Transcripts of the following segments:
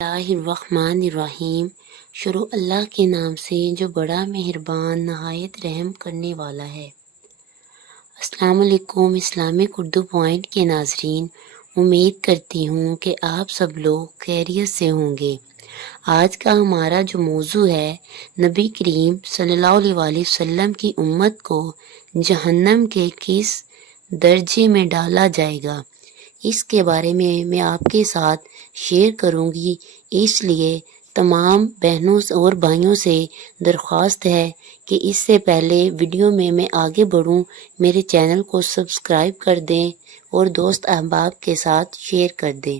اللہ الرحمن الرحیم۔ شروع اللہ کے نام سے جو بڑا مہربان نہایت رحم کرنے والا ہے۔ السلام علیکم اسلامک اردو پوائنٹ کے ناظرین، امید کرتی ہوں کہ آپ سب لوگ خیریت سے ہوں گے۔ آج کا ہمارا جو موضوع ہے، نبی کریم صلی اللہ علیہ وآلہ وسلم کی امت کو جہنم کے کس درجے میں ڈالا جائے گا، اس کے بارے میں آپ کے ساتھ شیئر کروں گی۔ اس لیے تمام بہنوں اور بھائیوں سے درخواست ہے کہ اس سے پہلے ویڈیو میں آگے بڑھوں، میرے چینل کو سبسکرائب کر دیں اور دوست احباب کے ساتھ شیئر کر دیں۔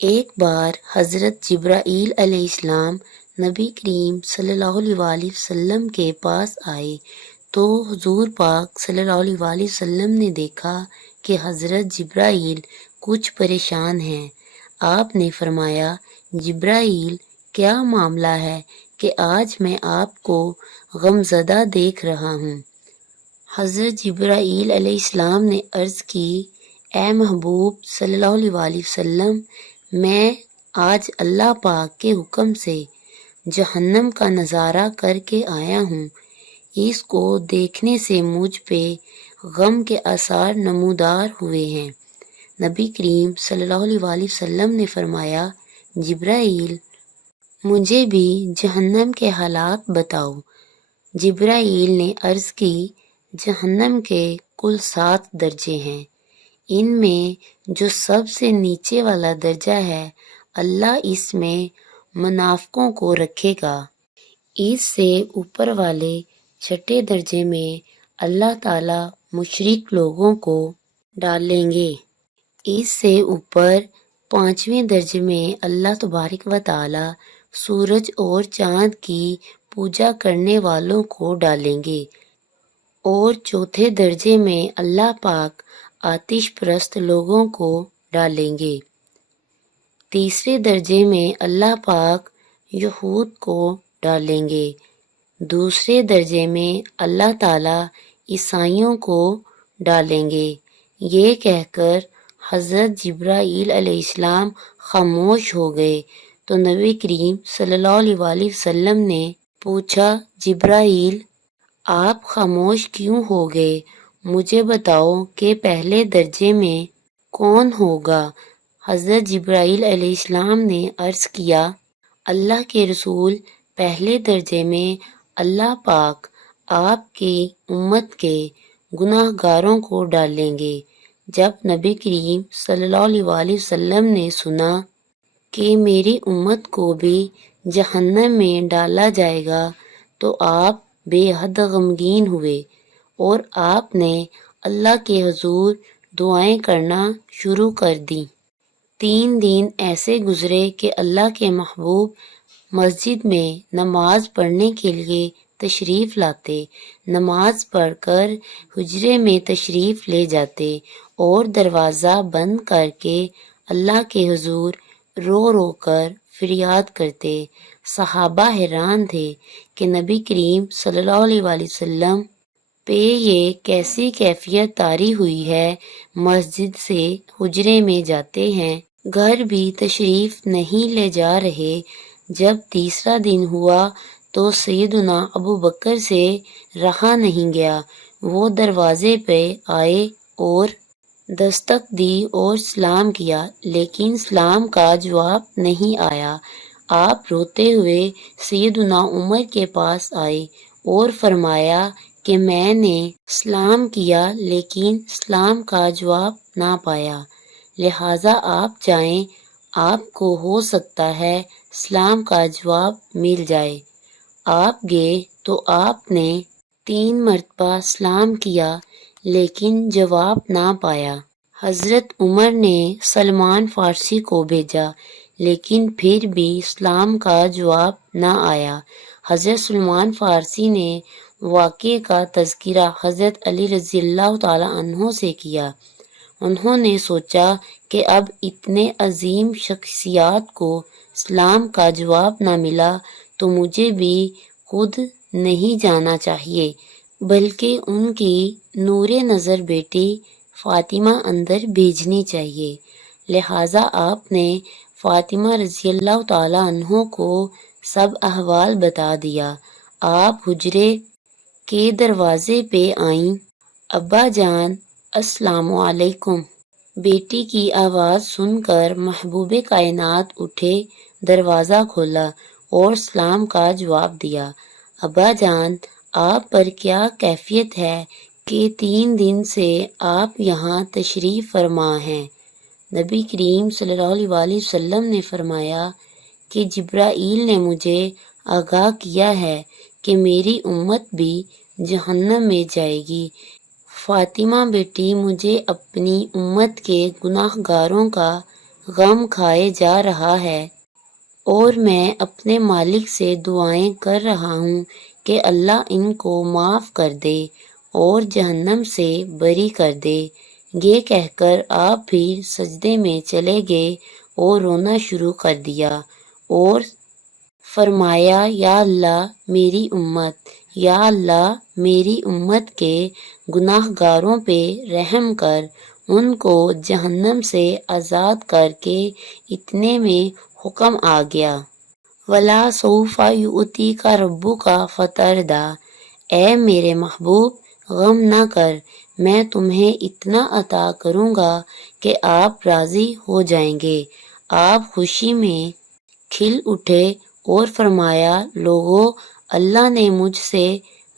ایک بار حضرت جبرائیل علیہ السلام نبی کریم صلی اللہ علیہ وآلہ وسلم کے پاس آئے تو حضور پاک صلی اللہ علیہ وآلہ وسلم نے دیکھا کہ حضرت جبرائیل کچھ پریشان ہیں۔ آپ نے فرمایا، جبرائیل کیا معاملہ ہے کہ آج میں آپ کو غمزدہ دیکھ رہا ہوں؟ حضرت جبرائیل علیہ السلام نے عرض کی، اے محبوب صلی اللہ علیہ وآلہ وسلم، میں آج اللہ پاک کے حکم سے جہنم کا نظارہ کر کے آیا ہوں۔ اس کو دیکھنے سے مجھ پہ غم کے آثار نمودار ہوئے ہیں۔ نبی کریم صلی اللہ علیہ وآلہ وسلم نے فرمایا، جبرائیل مجھے بھی جہنم کے حالات بتاؤ۔ جبرائیل نے عرض کی، جہنم کے کل 7 درجے ہیں۔ ان میں جو سب سے نیچے والا درجہ ہے، اللہ اس میں منافقوں کو رکھے گا۔ اس سے اوپر والے 6 درجے میں اللہ تعالی مشرک لوگوں کو ڈالیں گے۔ اس سے اوپر 5ویں درجے میں اللہ تبارک و تعالی سورج اور چاند کی پوجا کرنے والوں کو ڈالیں گے، اور 4تھے درجے میں اللہ پاک آتش پرست لوگوں کو ڈالیں گے۔ تیسرے درجے میں اللہ پاک یہود کو ڈالیں گے۔ دوسرے درجے میں اللہ تعالی عیسائیوں کو ڈالیں گے۔ یہ کہہ کر حضرت جبرائیل علیہ السلام خاموش ہو گئے تو نبی کریم صلی اللہ علیہ وآلہ وسلم نے پوچھا، جبرائیل آپ خاموش کیوں ہو گئے؟ مجھے بتاؤ کہ پہلے درجے میں کون ہوگا؟ حضرت جبرائیل علیہ السلام نے عرض کیا، اللہ کے رسول، پہلے درجے میں اللہ پاک آپ کی امت کے گناہ گاروں کو ڈالیں گے۔ جب نبی کریم صلی اللہ علیہ وآلہ وسلم نے سنا کہ میری امت کو بھی جہنم میں ڈالا جائے گا تو آپ بے حد غمگین ہوئے اور آپ نے اللہ کے حضور دعائیں کرنا شروع کر دیں۔ 3 دن ایسے گزرے کہ اللہ کے محبوب مسجد میں نماز پڑھنے کے لیے تشریف لاتے، نماز پڑھ کر حجرے میں تشریف لے جاتے اور دروازہ بند کر کے اللہ کے حضور رو رو کر فریاد کرتے۔ صحابہ حیران تھے کہ نبی کریم صلی اللہ علیہ وآلہ وسلم پہ یہ کیسی کیفیت طاری ہوئی ہے، مسجد سے حجرے میں جاتے ہیں، گھر بھی تشریف نہیں لے جا رہے۔ جب تیسرا دن ہوا تو سیدنا ابو بکر سے رہا نہیں گیا، وہ دروازے پہ آئے اور دستک دی اور سلام کیا، لیکن سلام کا جواب نہیں آیا۔ آپ روتے ہوئے سیدنا عمر کے پاس آئے اور فرمایا کہ میں نے سلام کیا لیکن سلام کا جواب نہ پایا، لہٰذا آپ جائیں، آپ کو ہو سکتا ہے سلام کا جواب مل جائے۔ آپ گئے تو آپ نے 3 مرتبہ سلام کیا لیکن جواب نہ پایا۔ حضرت عمر نے سلمان فارسی کو بھیجا لیکن پھر بھی سلام کا جواب نہ آیا۔ حضرت سلمان فارسی نے واقعے کا تذکرہ حضرت علی رضی اللہ تعالی عنہ سے کیا۔ انہوں نے سوچا کہ اب اتنے عظیم شخصیات کو سلام کا جواب نہ ملا تو مجھے بھی خود نہیں جانا چاہیے، بلکہ ان کی نور نظر بیٹی فاطمہ اندر بھیجنی چاہیے۔ لہٰذا آپ نے فاطمہ رضی اللہ تعالیٰ عنہ کو سب احوال بتا دیا۔ آپ حجرے کے دروازے پہ آئیں۔ ابا جان السلام علیکم۔ بیٹی کی آواز سن کر محبوب کائنات اٹھے، دروازہ کھولا اور سلام کا جواب دیا۔ ابا جان آپ پر کیا کیفیت ہے کہ 3 دن سے آپ یہاں تشریف فرما ہیں؟ نبی کریم صلی اللہ علیہ وسلم نے فرمایا کہ جبرائیل نے مجھے آگاہ کیا ہے کہ میری امت بھی جہنم میں جائے گی۔ فاطمہ بیٹی، مجھے اپنی امت کے گناہ گاروں کا غم کھائے جا رہا ہے اور میں اپنے مالک سے دعائیں کر رہا ہوں کہ اللہ ان کو معاف کر دے اور جہنم سے بری کر دے۔ یہ کہہ کر آپ پھر سجدے میں چلے گئے اور رونا شروع کر دیا اور فرمایا، یا اللہ میری امت، یا اللہ میری امت کے گناہ گاروں پہ رحم کر، ان کو جہنم سے آزاد کر کے۔ اتنے میں حکم آ گیا، وَلَا سَوْفَ يُؤْتِيكَ رَبُّكَ فَتَرْضَىٰ، اے میرے محبوب غم نہ کر، میں تمہیں اتنا عطا کروں گا کہ آپ راضی ہو جائیں گے۔ آپ خوشی میں کھل اٹھے اور فرمایا، لوگو، اللہ نے مجھ سے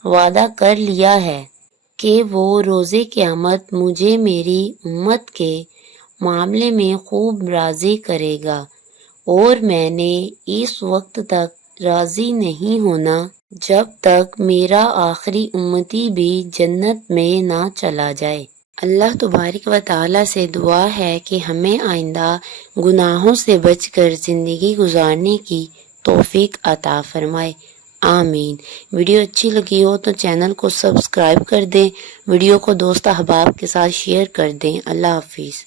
وعدہ کر لیا ہے کہ وہ روز قیامت مجھے میری امت کے معاملے میں خوب راضی کرے گا، اور میں نے اس وقت تک راضی نہیں ہونا جب تک میرا آخری امتی بھی جنت میں نہ چلا جائے۔ اللہ تبارک و تعالیٰ سے دعا ہے کہ ہمیں آئندہ گناہوں سے بچ کر زندگی گزارنے کی توفیق عطا فرمائے، آمین۔ ویڈیو اچھی لگی ہو تو چینل کو سبسکرائب کر دیں، ویڈیو کو دوست احباب کے ساتھ شیئر کر دیں۔ اللہ حافظ۔